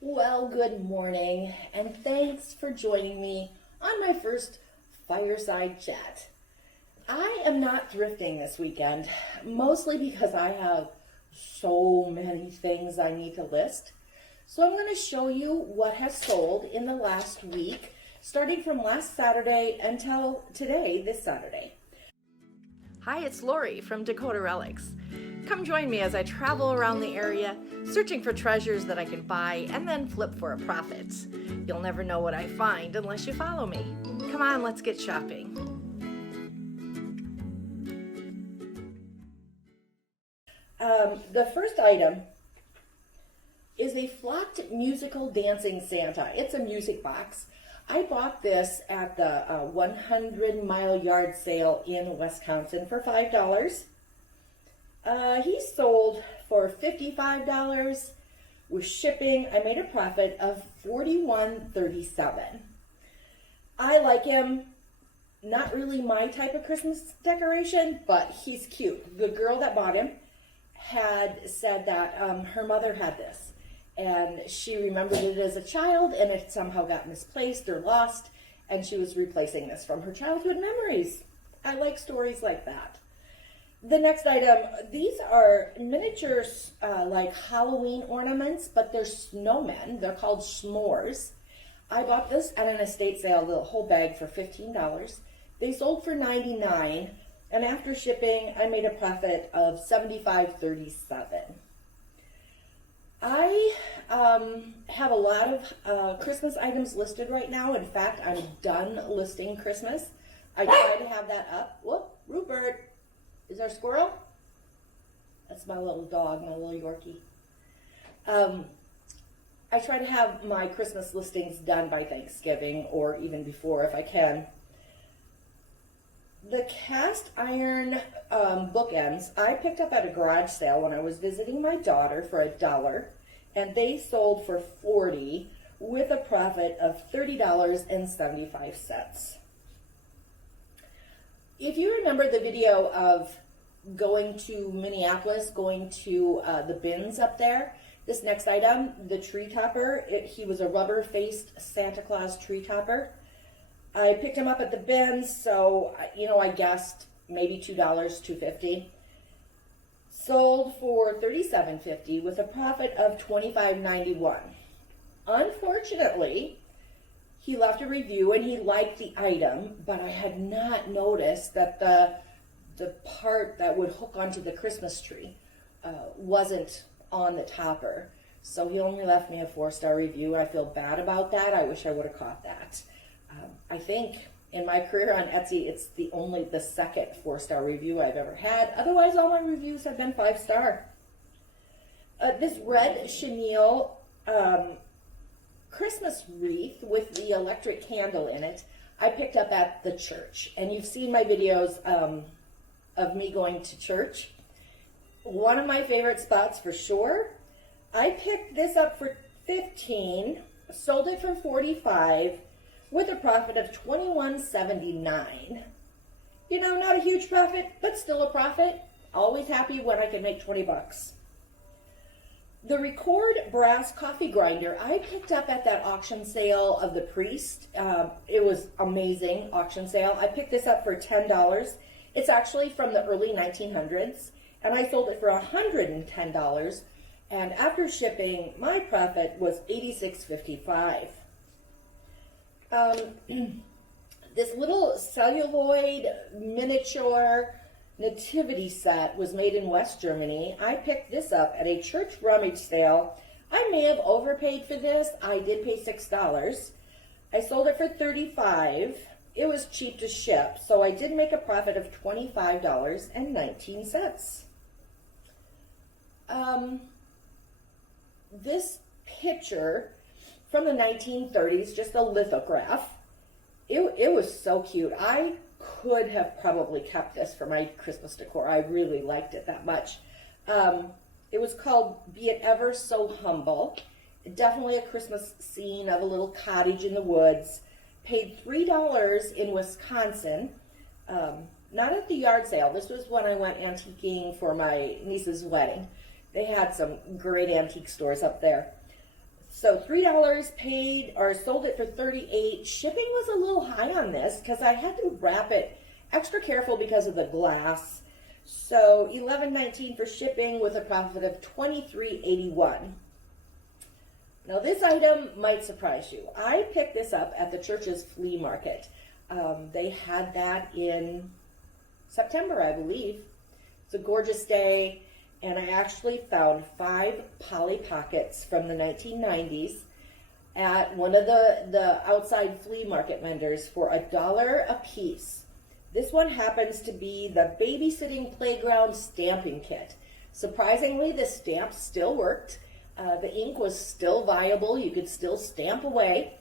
Well, good morning, and thanks for joining me on my first Fireside chat. I am not thrifting this weekend, mostly because I have so many things I need to list. So I'm going to show you what has sold in the last week, starting from last Saturday until today, this Saturday. Hi, it's Lori from Dakota Relics. Come join me as I travel around the area, searching for treasures that I can buy and then flip for a profit. You'll never know what I find unless you follow me. Come on, let's get shopping. The first item is a flocked musical dancing Santa. It's a music box. I bought this at the 100 mile yard sale in Wisconsin for $5. He sold for $55. With shipping, I made a profit of $41.37. I like him. Not really my type of Christmas decoration, but he's cute. The girl that bought him had said that her mother had this, and she remembered it as a child, and it somehow got misplaced or lost, and she was replacing this from her childhood memories. I like stories like that. The next item, these are miniature like Halloween ornaments, but they're snowmen. They're called Smores. I bought this at an estate sale, the whole bag for $15. They sold for $99, and after shipping, I made a profit of $75.37. I have a lot of Christmas items listed right now. In fact, I'm done listing Christmas. I try to have that up. Whoop, Rupert. Is there a squirrel? That's my little dog, my little Yorkie. I try to have my Christmas listings done by Thanksgiving or even before if I can. The cast iron bookends I picked up at a garage sale when I was visiting my daughter for $1, and they sold for $40 with a profit of $30.75. If you remember the video of going to Minneapolis, going to the bins up there, this next item, the tree topper, he was a rubber-faced Santa Claus tree topper. I picked him up at the bins, so, I guessed maybe $2, $2.50. Sold for $37.50 with a profit of $25.91. Unfortunately, he left a review and he liked the item, but I had not noticed that the part that would hook onto the Christmas tree wasn't on the topper. So he only left me a 4-star review. I feel bad about that. I wish I would have caught that. I think in my career on Etsy, it's the second 4-star review I've ever had. Otherwise, all my reviews have been 5-star. This red chenille Christmas wreath with the electric candle in it, I picked up at the church. And you've seen my videos of me going to church. One of my favorite spots for sure. I picked this up for $15, sold it for $45, with a profit of $21.79. Not a huge profit, but still a profit. Always happy when I can make 20 bucks. The Record brass coffee grinder I picked up at that auction sale of the priest. It was amazing auction sale. I picked this up for $10. It's actually from the early 1900s, and I sold it for $110. And after shipping, my profit was $86.55. This little celluloid miniature Nativity Set was made in West Germany. I picked this up at a church rummage sale. I may have overpaid for this. I did pay $6. I sold it for $35. It was cheap to ship, so I did make a profit of $25.19. This picture from the 1930s, just a lithograph. It was so cute. I could have probably kept this for my Christmas decor. I really liked it that much. It was called Be It Ever So Humble. Definitely a Christmas scene of a little cottage in the woods. Paid $3 in Wisconsin. Not at the yard sale. This was when I went antiquing for my niece's wedding. They had some great antique stores up there. So $3 paid or sold it for $38. Shipping was a little high on this because I had to wrap it extra careful because of the glass. So $11.19 for shipping with a profit of $23.81. Now this item might surprise you. I picked this up at the church's flea market. They had that in September, I believe. It's a gorgeous day, and I actually found 5 Polly Pockets from the 1990s at one of the outside flea market vendors for $1 a piece. This one happens to be the babysitting playground stamping kit. Surprisingly, the stamp still worked. The ink was still viable. You could still stamp away.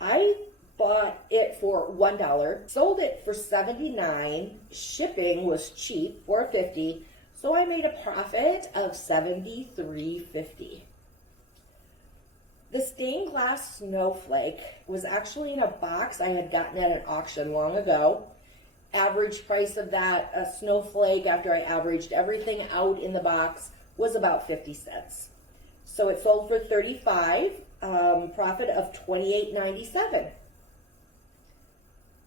I bought it for $1, sold it for $79. Shipping was cheap, $4.50. So I made a profit of $73.50. The stained glass snowflake was actually in a box I had gotten at an auction long ago. Average price of that snowflake, after I averaged everything out in the box, was about 50 cents. So it sold for $35, profit of $28.97.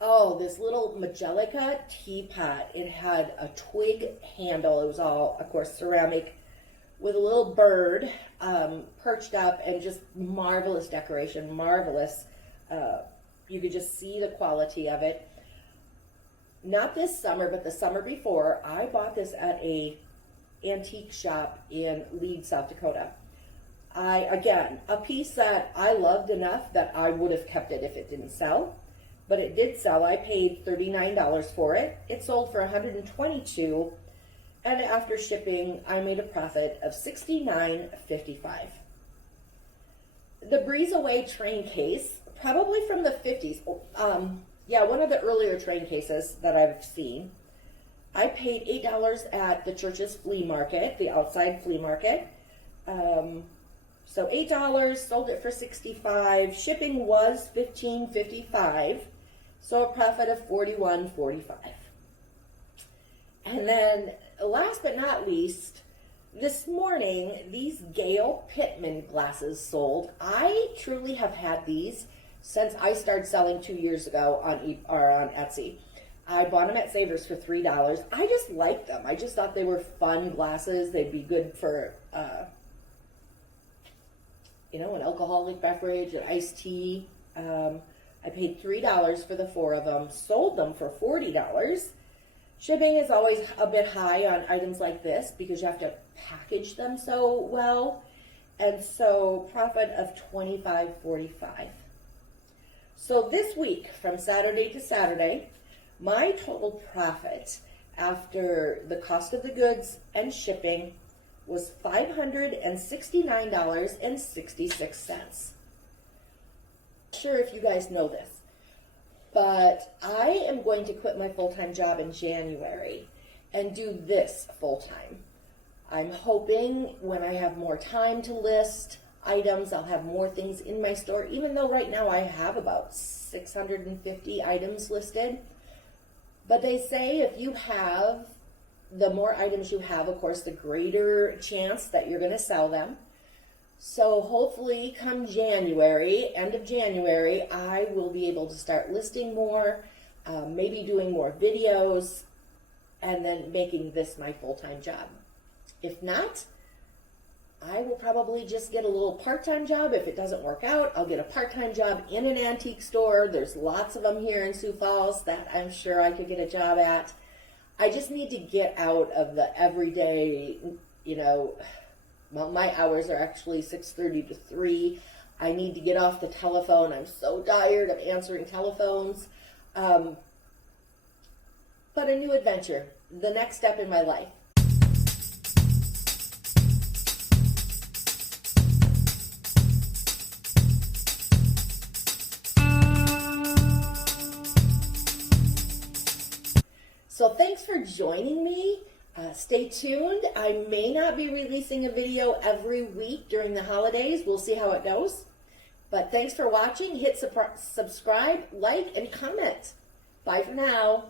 Oh, this little Majelica teapot. It had a twig handle. It was all, of course, ceramic with a little bird perched up, and just marvelous decoration, marvelous. You could just see the quality of it. Not this summer, but the summer before, I bought this at a antique shop in Leeds, South Dakota. Again, a piece that I loved enough that I would have kept it if it didn't sell. But it did sell. I paid $39 for it. It sold for $122, and after shipping, I made a profit of $69.55. The Breeze Away train case, probably from the 50s. Yeah, one of the earlier train cases that I've seen. I paid $8 at the church's flea market, the outside flea market. So $8, sold it for $65. Shipping was $15.55. So a profit of $41.45. And then last but not least, this morning, these Gale Pittman glasses sold. I truly have had these since I started selling 2 years ago on Etsy. I bought them at Savers for $3. I just liked them. I just thought they were fun glasses. They'd be good for, an alcoholic beverage, an iced tea. I paid $3 for the 4 of them, sold them for $40. Shipping is always a bit high on items like this because you have to package them so well. And so profit of $25.45. So this week, from Saturday to Saturday, my total profit after the cost of the goods and shipping was $569.66. Sure if you guys know this, but I am going to quit my full-time job in January and do this full-time. I'm hoping when I have more time to list items, I'll have more things in my store, even though right now I have about 650 items listed. But they say if you have, the more items you have, of course, the greater chance that you're going to sell them. So hopefully come January, end of January, I will be able to start listing more, maybe doing more videos, and then making this my full-time job. If not, I will probably just get a little part-time job. If it doesn't work out, I'll get a part-time job in an antique store. There's lots of them here in Sioux Falls that I'm sure I could get a job at. I just need to get out of the everyday, well, my hours are actually 6:30 to 3. I need to get off the telephone. I'm so tired of answering telephones. But a new adventure, the next step in my life. So thanks for joining me. Stay tuned. I may not be releasing a video every week during the holidays. We'll see how it goes. But thanks for watching. Hit subscribe, like, and comment. Bye for now.